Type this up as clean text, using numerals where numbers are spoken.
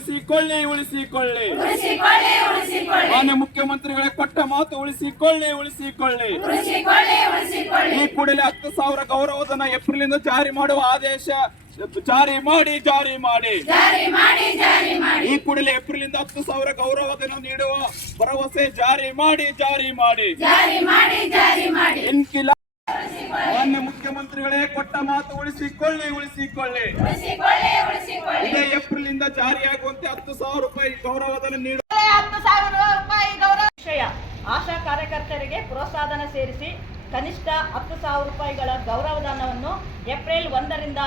ಉಳಿಸಿಕೊಳ್ಳಿ ಉಳಿಸಿಕೊಳ್ಳಿ ಮಾನ್ಯ ಮುಖ್ಯಮಂತ್ರಿಗಳೇ ಕೊಟ್ಟ ಮಾತು ಉಳಿಸಿಕೊಳ್ಳಿ ಉಳಿಸಿಕೊಳ್ಳಿ ಈ ಕೂಡಲೇ 10,000 ಗೌರವಧನ ಏಪ್ರಿಲ್ ಇಂದ ಜಾರಿ ಮಾಡುವ ಆದೇಶ ಜಾರಿ ಮಾಡಿ ಈ ಕೂಡಲೇ ಏಪ್ರಿಲ್ ಇಂದ 10,000 ಗೌರವಧನ ನೀಡುವ ಭರವಸೆ ಜಾರಿ ಮಾಡಿ ಮಾನ್ಯ ಮುಖ್ಯಮಂತ್ರಿಗಳೇ ಕೊಟ್ಟ ಮಾತು ಉಳಿಸಿಕೊಳ್ಳಿ ಇದೇ ಏಪ್ರಿಲ್ ಇಂದ ಜಾರಿಯಾಗುವಂತೆ 10,000 ರೂಪಾಯಿ ಗೌರವಧನ ನೀಡುವ 10,000 ರೂಪಾಯಿ ಗೌರವ ವಿಷಯ ಆಶಾ ಕಾರ್ಯಕರ್ತರಿಗೆ ಪ್ರೋತ್ಸಾಹಧನ ಸೇರಿಸಿ ಕನಿಷ್ಠ 10,000 ರೂಪಾಯಿಗಳ ಗೌರವಧನವನ್ನು ಏಪ್ರಿಲ್ 1 ರಿಂದ